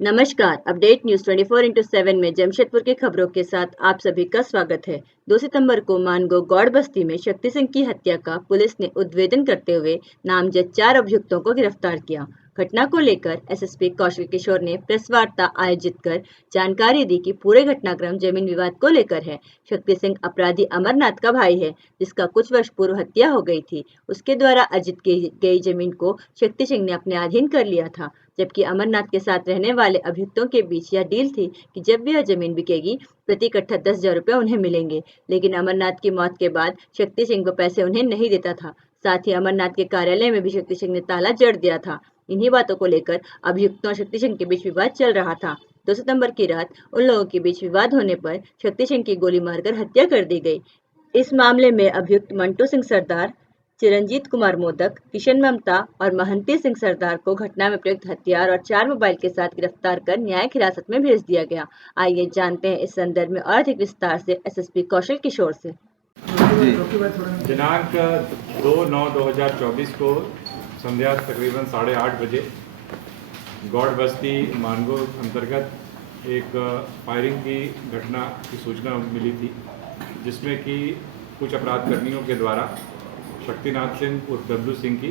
नमस्कार। Update news 24x7 में जमशेदपुर की खबरों के साथ आप सभी का स्वागत है। 2 सितंबर को मानगो गौड़ बस्ती में शक्ति सिंह की हत्या का पुलिस ने उद्भेदन करते हुए नामजद 4 अभियुक्तों को गिरफ्तार किया। घटना को लेकर एसएसपी कौशल किशोर ने प्रेस वार्ता आयोजित कर जानकारी दी कि पूरे घटनाक्रम जमीन विवाद को लेकर है। शक्ति सिंह अपराधी अमरनाथ का भाई है, जिसका कुछ वर्ष पूर्व हत्या हो गई थी। उसके द्वारा अर्जित की गई जमीन को शक्ति सिंह ने अपने अधीन कर लिया था, जबकि अमरनाथ के साथ रहने वाले अभियुक्तों के बीच यह डील थी कि जब भी यह जमीन बिकेगी प्रति कट्ठा 10,000 रुपये उन्हें मिलेंगे। लेकिन अमरनाथ की मौत के बाद शक्ति सिंह को पैसे उन्हें नहीं देता था। साथ ही अमरनाथ के कार्यालय में भी शक्ति सिंह ने ताला जड़ दिया था। इन्हीं बातों को लेकर अभियुक्तों और शक्ति सिंह के बीच विवाद चल रहा था। 2 सितंबर की रात उन लोगों के बीच विवाद होने पर शक्ति सिंह की गोली मारकर हत्या कर दी गई। इस मामले में अभियुक्त मंटू सिंह सरदार, चिरंजीत कुमार मोदक, किशन ममता और महंती सिंह सरदार को घटना में प्रयुक्त हथियार और 4 मोबाइल के साथ गिरफ्तार कर न्यायिक हिरासत में भेज दिया गया। आइए जानते हैं इस संदर्भ में और अधिक विस्तार से एसएसपी कौशल किशोर से। दिनांक 2/9/2024 को संध्या तकरीबन 8:30 बजे गौड़ बस्ती मानगो अंतर्गत एक फायरिंग की घटना की सूचना मिली थी, जिसमें कि कुछ अपराधकर्मियों के द्वारा शक्तिनाथ सिंह उर्फ डब्लू सिंह की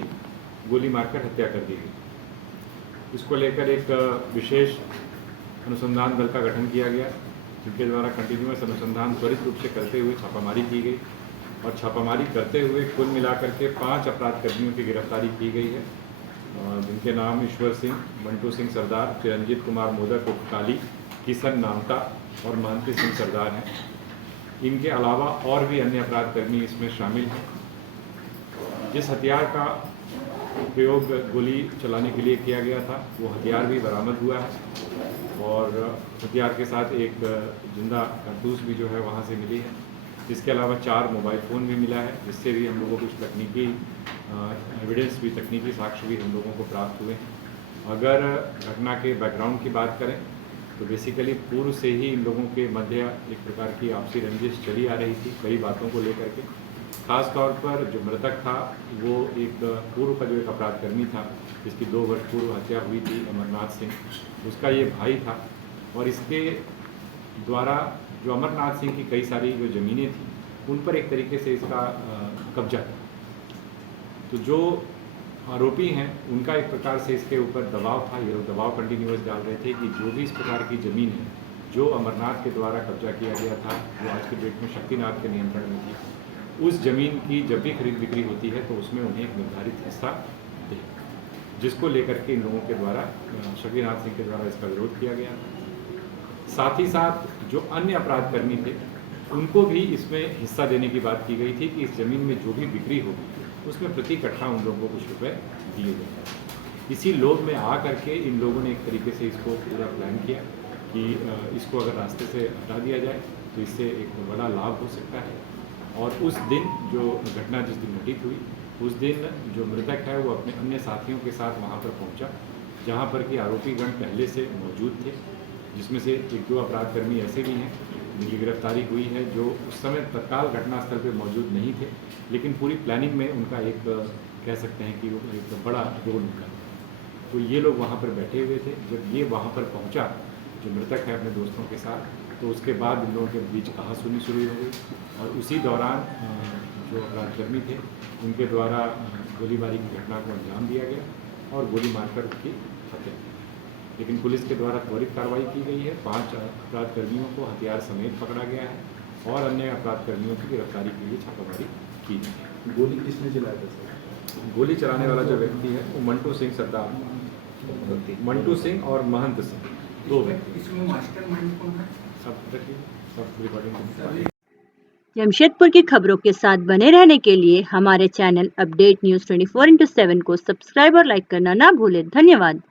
गोली मारकर हत्या कर दी गई। इसको लेकर एक विशेष अनुसंधान दल का गठन किया गया, जिनके द्वारा कंटिन्यूअस अनुसंधान त्वरित रूप से करते हुए छापामारी की गई और छापामारी करते हुए कुल मिलाकर के 5 अपराधकर्मियों की गिरफ्तारी की गई है, जिनके नाम ईश्वर सिंह, मंटू सिंह सरदार, चिरंजीत कुमार मोदक उर्फ काली, किशन नामता और महंती सिंह सरदार हैं। इनके अलावा और भी अन्य अपराधकर्मी इसमें शामिल हैं। जिस हथियार का उपयोग गोली चलाने के लिए किया गया था, वो हथियार भी बरामद हुआ है और हथियार के साथ एक जिंदा कारतूस भी जो है वहाँ से मिली है। इसके अलावा 4 मोबाइल फ़ोन भी मिला है, जिससे भी हम लोगों को कुछ तकनीकी एविडेंस भी, तकनीकी साक्ष्य भी हम लोगों को प्राप्त हुए हैं। अगर घटना के बैकग्राउंड की बात करें तो बेसिकली पूर्व से ही इन लोगों के मध्य एक प्रकार की आपसी रंजिश चली आ रही थी कई बातों को लेकर के। खास तौर पर जो मृतक था वो एक पूर्व का जो एक अपराधकर्मी था, जिसकी 2 वर्ष पूर्व हत्या हुई थी, अमरनाथ सिंह, उसका ये भाई था और इसके द्वारा जो अमरनाथ सिंह की कई सारी जो ज़मीनें थी उन पर एक तरीके से इसका कब्जा था। तो जो आरोपी हैं उनका एक प्रकार से इसके ऊपर दबाव था। ये लोग दबाव कंटिन्यूअस डाल रहे थे कि जो भी इस प्रकार की ज़मीन है जो अमरनाथ के द्वारा कब्जा किया गया था, वो आज के डेट में शक्तिनाथ के नियंत्रण में थी, उस ज़मीन की जब भी खरीद बिक्री होती है तो उसमें उन्हें एक निर्धारित हिस्सा दे, जिसको लेकर के इन लोगों के द्वारा शक्तिनाथ सिंह के द्वारा इसका विरोध किया गया। साथ ही साथ जो अन्य अपराधकर्मी थे उनको भी इसमें हिस्सा देने की बात की गई थी कि इस ज़मीन में जो भी बिक्री होगी उसमें प्रति कट्ठा उन लोगों को कुछ रुपये दिए गए। इसी लोभ में आ करके इन लोगों ने एक तरीके से इसको पूरा प्लान किया कि इसको अगर रास्ते से हटा दिया जाए तो इससे एक बड़ा लाभ हो सकता है। और उस दिन जो घटना जिस दिन घटित हुई, उस दिन जो मृतक है वो अपने अन्य साथियों के साथ वहाँ पर पहुँचा, जहाँ पर कि आरोपीगण पहले से मौजूद थे, जिसमें से 1-2 अपराधकर्मी ऐसे भी हैं जिनकी गिरफ्तारी हुई है, जो उस समय तत्काल घटनास्थल पर मौजूद नहीं थे, लेकिन पूरी प्लानिंग में उनका एक कह सकते हैं कि वो एक बड़ा रोल उनका। तो ये लोग वहाँ पर बैठे हुए थे। जब ये वहाँ पर पहुँचा जो मृतक है अपने दोस्तों के साथ, तो उसके बाद इन लोगों के बीच कहासुनी शुरू हो गई और उसी दौरान जो अपराधकर्मी थे उनके द्वारा गोलीबारी की घटना को अंजाम दिया गया और गोली मारकर उसकी हत्या। लेकिन पुलिस के द्वारा त्वरित कार्रवाई की गई है। 5 अपराधकर्मियों को हथियार समेत पकड़ा गया है और अन्य अपराधकर्मियों की गिरफ्तारी के लिए छापामारी की गई। गोली किसने चलाया था सर? गोली चलाने वाला जो व्यक्ति है वो मंटू सिंह सरदार, मंटू सिंह और महंत सिंह, 2 व्यक्ति। इसमें मास्टरमाइंड कौन है? सब रिकॉर्डिंग। जमशेदपुर की खबरों के साथ बने रहने के लिए हमारे चैनल अपडेट न्यूज 24x7 को सब्सक्राइब और लाइक करना ना भूलें। धन्यवाद।